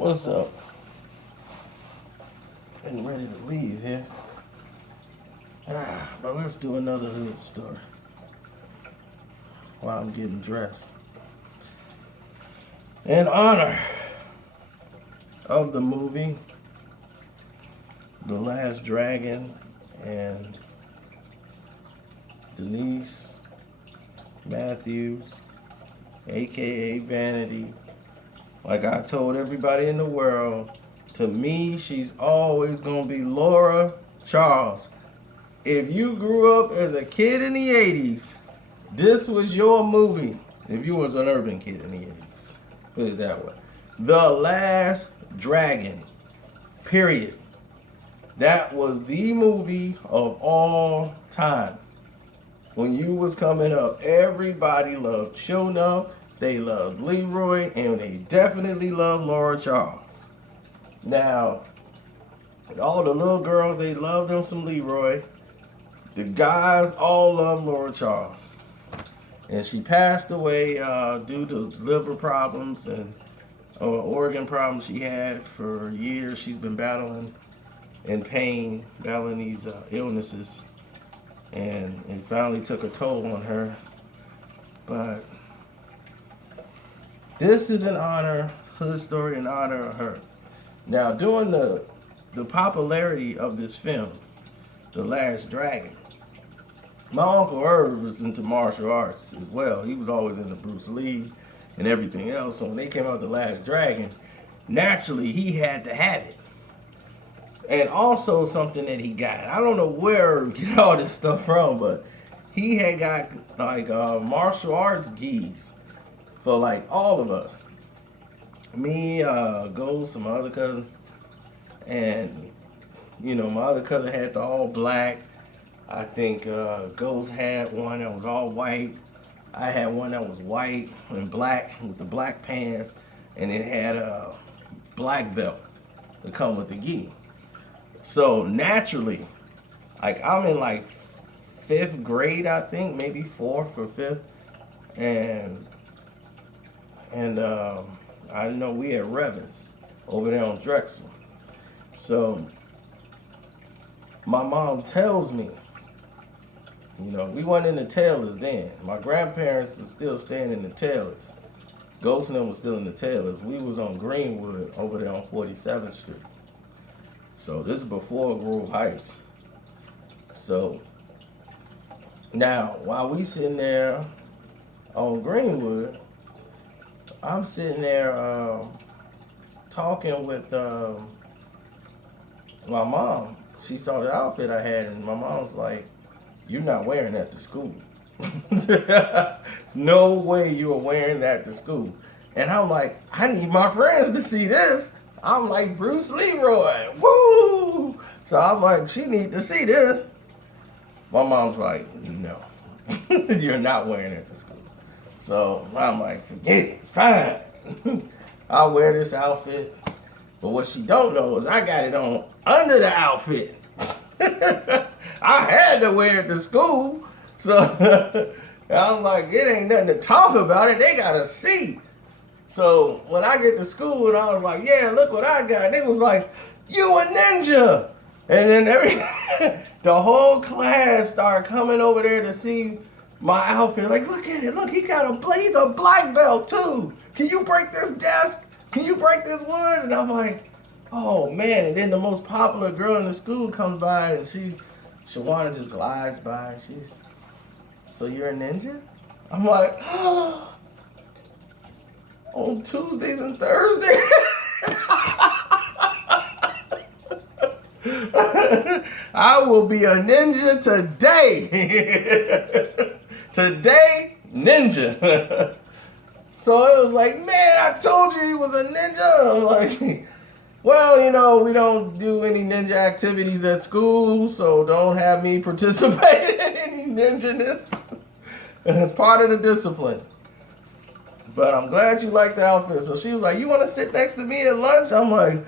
What's up? Getting ready to leave here. But let's do another hood story while I'm getting dressed. In honor of the movie The Last Dragon and Denise Matthews, aka Vanity, like I told everybody in the world, to me, she's always gonna be Laura Charles. If you grew up as a kid in the 80s, this was your movie. If you was an urban kid in the 80s, put it that way. The Last Dragon, period. That was the movie of all times. When you was coming up, everybody loved Shona, they loved Leroy, and they definitely loved Laura Charles. Now, all the little girls, they loved them some Leroy. The guys all loved Laura Charles. And she passed away due to liver problems and organ problems she had for years. She's been battling in pain, battling these illnesses. And it finally took a toll on her. But this is an honor, hood story in honor of her. Now, during the popularity of this film, The Last Dragon, my Uncle Irv was into martial arts as well. He was always into Bruce Lee and everything else. So when they came out with The Last Dragon, naturally he had to have it. And also something that he got, I don't know where he get all this stuff from, but he had got like martial arts gis for like all of us. Me, Ghost, and my other cousin, and you know, my other cousin had the all black. I think Ghost had one that was all white. I had one that was white and black with the black pants, and it had a black belt to come with the gi. So naturally, like I'm in like 5th grade, I think, maybe 4th or 5th, and I know we at Revis over there on Drexel. So my mom tells me, you know, we wasn't in the Taylors then. My grandparents were still staying in the Taylors. Ghost and them was still in the Taylors. We was on Greenwood over there on 47th Street. So this is before Grove Heights. So now, while we sitting there on Greenwood, I'm sitting there talking with my mom. She saw the outfit I had, and my mom's like, "You're not wearing that to school. There's no way you are wearing that to school." And I'm like, "I need my friends to see this. I'm like Bruce Leroy. Woo!" So I'm like, "She need to see this." My mom's like, "No, you're not wearing it to school." So I'm like, "Forget it, fine. I'll wear this outfit." But what she don't know is I got it on under the outfit. I had to wear it to school. So I'm like, it ain't nothing to talk about it. They gotta see. So when I get to school and I was like, "Yeah, look what I got," they was like, "You a ninja." And then the whole class started coming over there to see my outfit. Like, "Look at it. Look, he's a black belt too. Can you break this desk? Can you break this wood?" And I'm like, "Oh man." And then the most popular girl in the school comes by, and Shawana just glides by, and she's, "So you're a ninja?" I'm like, "Oh, on Tuesdays and Thursdays?" I will be a ninja today. Today, ninja. So it was like, "Man, I told you he was a ninja." I'm like, "Well, you know, we don't do any ninja activities at school, so don't have me participate in any ninja-ness. It's part of the discipline. But I'm glad you like the outfit." So she was like, "You want to sit next to me at lunch?" I'm like,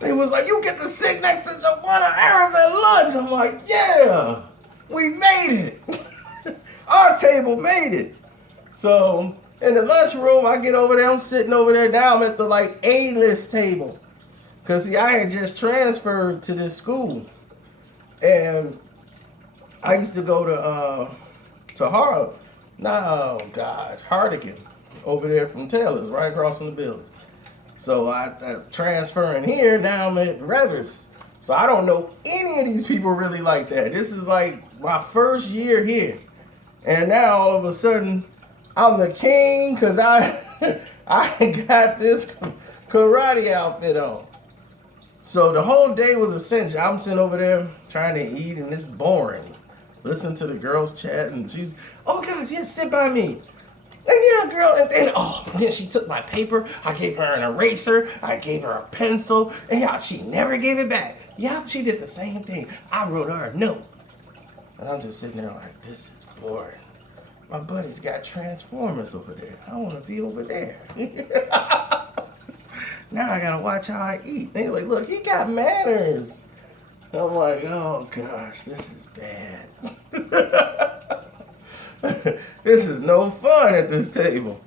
they was like, "You get to sit next to Shawana Harris at lunch." I'm like, "Yeah, we made it." Our table made it. So In the lunchroom, I get over there, I'm sitting over there now, I'm at the like A-list table. Cause see, I had just transferred to this school. And I used to go to Harlem. No, gosh, Hardigan, over there from Taylor's, right across from the building. So I transferring here, now I'm at Revis. So I don't know any of these people really like that. This is like my first year here. And now all of a sudden, I'm the king because I got this karate outfit on. So the whole day was essential. I'm sitting over there trying to eat and it's boring. Listen to the girls chat and she's, oh gosh, yeah, sit by me. And yeah, girl, and then she took my paper. I gave her an eraser. I gave her a pencil. And yeah, she never gave it back. Yeah, she did the same thing. I wrote her a note. And I'm just sitting there like, this is boring. My buddy's got Transformers over there. I want to be over there. Now I gotta watch how I eat. Anyway, look, he got manners. I'm like, oh gosh, this is bad. This is no fun at this table.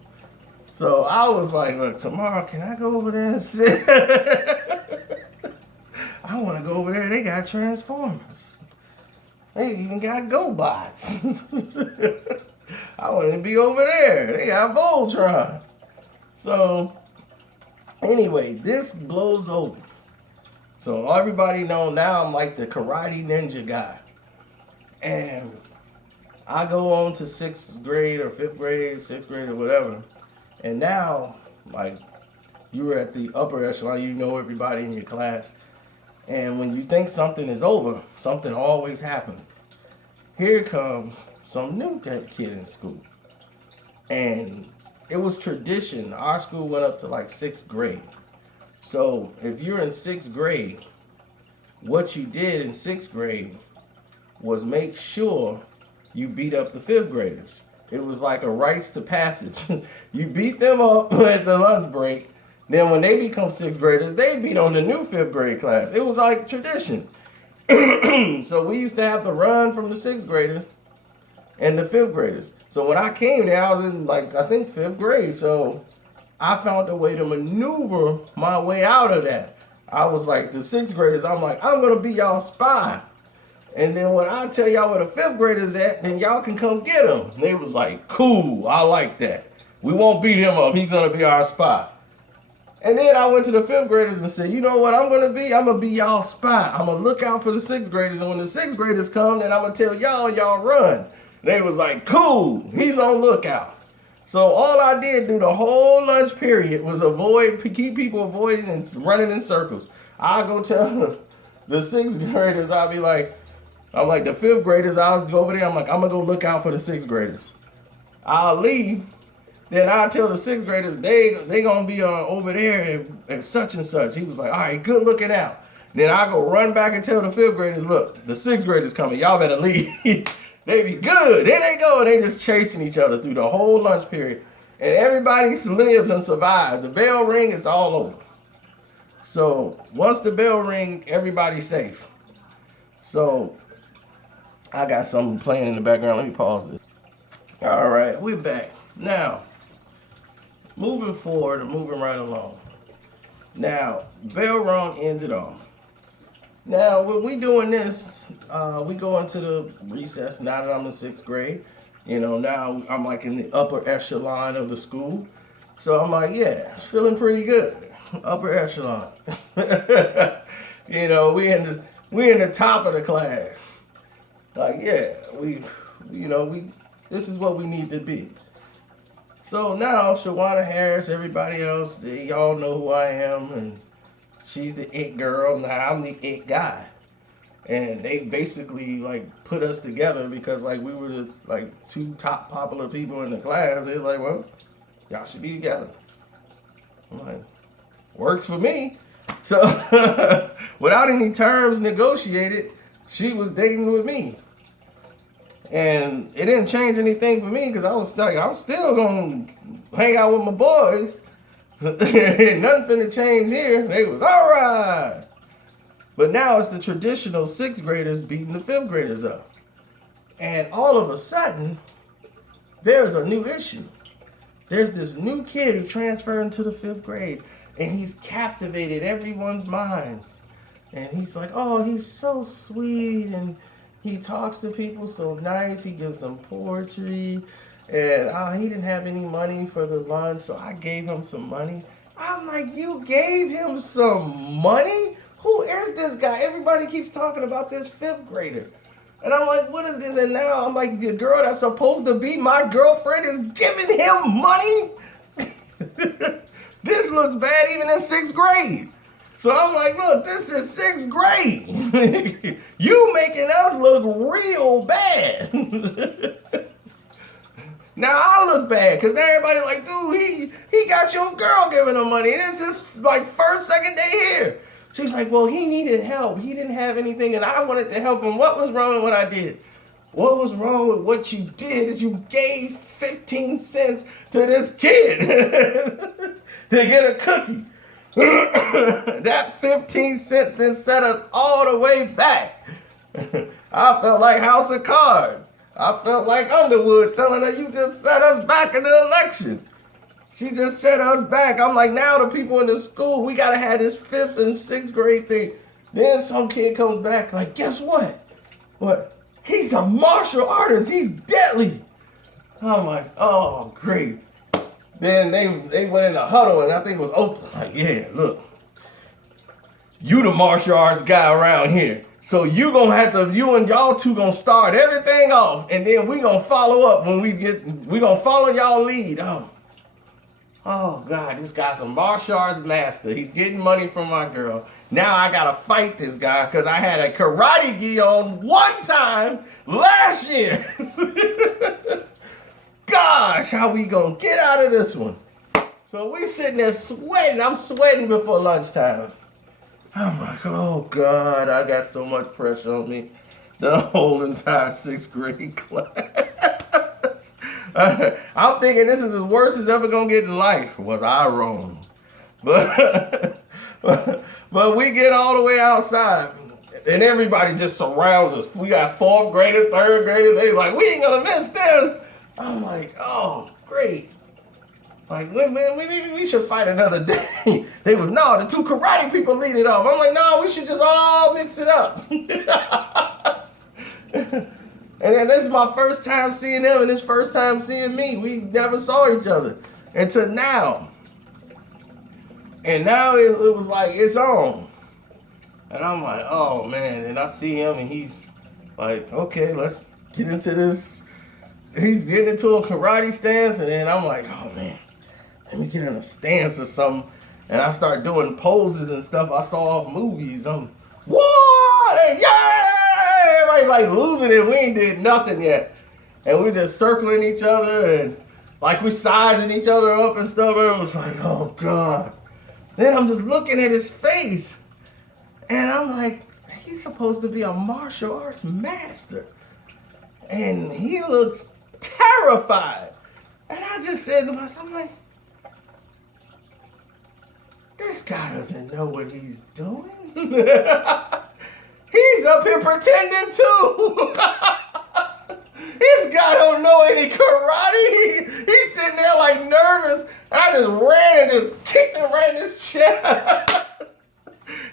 So I was like, look, tomorrow, can I go over there and sit? I want to go over there. They got Transformers. They even got GoBots. I want to be over there. They got Voltron. So anyway, this blows over. So everybody know now I'm like the karate ninja guy. And I go on to 6th grade or 5th grade, 6th grade or whatever. And now, like, you were at the upper echelon, you know everybody in your class. And when you think something is over, something always happens. Here comes some new kid in school. And it was tradition. Our school went up to like 6th grade. So if you're in 6th grade, what you did in 6th grade was make sure you beat up the 5th graders. It was like a rites to passage. You beat them up at the lunch break. Then when they become 6th graders, they beat on the new 5th grade class. It was like tradition. So we used to have to run from the 6th graders and the 5th graders. So when I came there, I was in like, I think 5th grade. So I found a way to maneuver my way out of that. I was like, the 6th graders, I'm like, I'm going to be y'all spy. And then when I tell y'all where the 5th graders at, then y'all can come get him. And they was like, cool, I like that. We won't beat him up. He's going to be our spy. And then I went to the 5th graders and said, you know what I'm going to be? I'm going to be y'all spy. I'm going to look out for the 6th graders. And when the 6th graders come, then I'm going to tell y'all run. They was like, cool, he's on lookout. So all I did through the whole lunch period was keep people avoiding and running in circles. I'll go tell the 6th graders, I'm like the 5th graders, I'll go over there, I'm going to go look out for the 6th graders. I'll leave, then I'll tell the 6th graders, they going to be over there at such and such. He was like, all right, good looking out. Then I go run back and tell the 5th graders, look, the 6th graders coming, y'all better leave. They be good. There they go. They just chasing each other through the whole lunch period. And everybody lives and survives. The bell ring, it's all over. So once the bell ring, everybody's safe. So I got something playing in the background. Let me pause this. All right, we're back. Now, moving forward and moving right along. Now, bell rung ends it off. Now, when we doing this, we go into the recess now that I'm in 6th grade. You know, now I'm like in the upper echelon of the school. So I'm like, yeah, feeling pretty good. Upper echelon. You know, we in the top of the class. Like, yeah, this is what we need to be. So now, Shawana Harris, everybody else, y'all know who I am, and she's the it girl. Now I'm the it guy. And they basically like put us together because like we were the like 2 top popular people in the class. They was like, well, y'all should be together. I'm like, works for me. So without any terms negotiated, she was dating with me. And it didn't change anything for me because I was like, I'm still gonna hang out with my boys. Nothing finna change here. They was all right. But now it's the traditional 6th graders beating the 5th graders up. And all of a sudden, there's a new issue. there's this new kid who transferred into the 5th grade, and he's captivated everyone's minds. And he's like, oh, he's so sweet, and he talks to people so nice. He gives them poetry, and he didn't have any money for the lunch, so I gave him some money. I'm like, you gave him some money? Who is this guy? Everybody keeps talking about this 5th grader. And I'm like, what is this? And now I'm like, the girl that's supposed to be my girlfriend is giving him money? This looks bad even in 6th grade. So I'm like, look, this is 6th grade. You making us look real bad. Now I look bad because everybody like, dude, he got your girl giving him money. And this is like first, second day here. She's like, well, he needed help. He didn't have anything, and I wanted to help him. What was wrong with what I did? What was wrong with what you did is you gave 15 cents to this kid to get a cookie. That 15 cents then set us all the way back. I felt like House of Cards. I felt like Underwood telling her, you just set us back in the election. She just set us back. I'm like, now the people in the school, we got to have this 5th and 6th grade thing. Then some kid comes back like, guess what? What? He's a martial artist. He's deadly. I'm like, oh, great. Then they went in a huddle, and I think it was open. Like, yeah, look. You the martial arts guy around here. So you and y'all two gonna start everything off, and then we gonna follow up when we gonna follow y'all lead. Oh God, this guy's a martial arts master. He's getting money from my girl. Now I gotta fight this guy because I had a karate gi on one time last year. Gosh, how we gonna get out of this one? So we sitting there sweating. I'm sweating before lunchtime. I'm like, oh God, I got so much pressure on me. The whole entire 6th grade class. I'm thinking this is as worst as ever gonna get in life. Was I wrong? But we get all the way outside, and everybody just surrounds us. We got 4th graders, 3rd graders. They like, we ain't gonna miss this. I'm like, oh, great. Like, we should fight another day. They was, no, the 2 karate people lead it off. I'm like, no, we should just all mix it up. And then this is my first time seeing them and his first time seeing me. We never saw each other until now. And now it was like, it's on. And I'm like, oh man. And I see him and he's like, okay, let's get into this. He's getting into a karate stance. And then I'm like, oh man, let me get in a stance or something. And I start doing poses and stuff I saw off movies. Whoa, yeah! Everybody's like losing it. We ain't did nothing yet. And we just circling each other and like we sizing each other up and stuff. And it was like, oh God. Then I'm just looking at his face. And I'm like, he's supposed to be a martial arts master. And he looks terrified. And I just said to myself, I'm like, this guy doesn't know what he's doing. He's up here pretending too. This guy don't know any karate. He's sitting there like nervous. And I just ran and just kicked him right in his chest.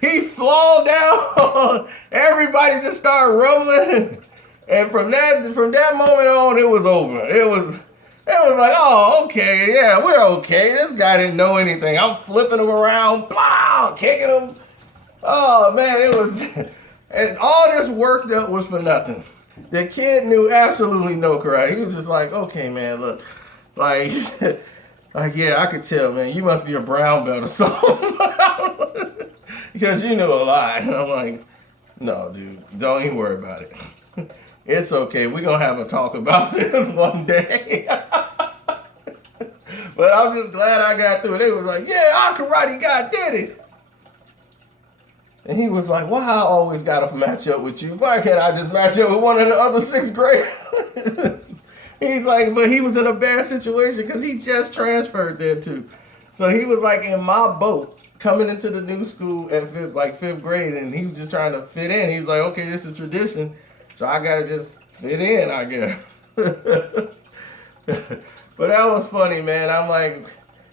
He flowed down. Everybody just started rolling. And from that moment on, it was over. It was like, oh, okay, yeah, we're okay. This guy didn't know anything. I'm flipping him around, blah, kicking him. Oh man, it was. And all this work that was for nothing. The kid knew absolutely no karate. He was just like, okay, man, look, like yeah, I could tell, man, you must be a brown belt or something. Because you knew a lot. And I'm like, no, dude, don't even worry about it. It's okay. We're going to have a talk about this one day. But I'm just glad I got through it. They was like, yeah, our karate guy did it. And he was like, why I always got to match up with you? Why can't I just match up with one of the other 6th graders? He's like, but he was in a bad situation because he just transferred there too. So he was like in my boat coming into the new school at 5th grade, and he was just trying to fit in. He's like, okay, this is tradition, so I got to just fit in, I guess. But that was funny, man. I'm like,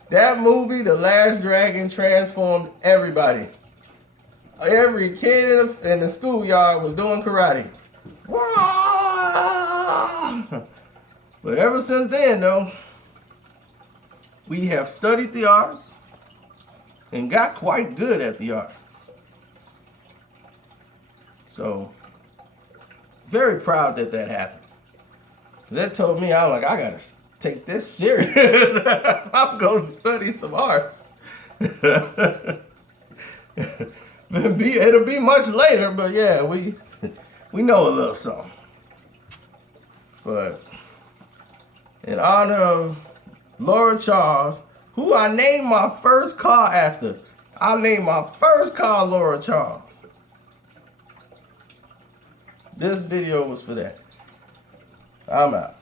that movie, The Last Dragon, transformed everybody. Every kid in the schoolyard was doing karate. But ever since then, though, we have studied the arts and got quite good at the art. So, very proud that that happened. That told me, I'm like, I gotta take this serious. I'm gonna study some arts. It'll be much later, but yeah, we know a little something. But in honor of Laura Charles, who I named my first car after, I named my first car Laura Charles. This video was for that. I'm out.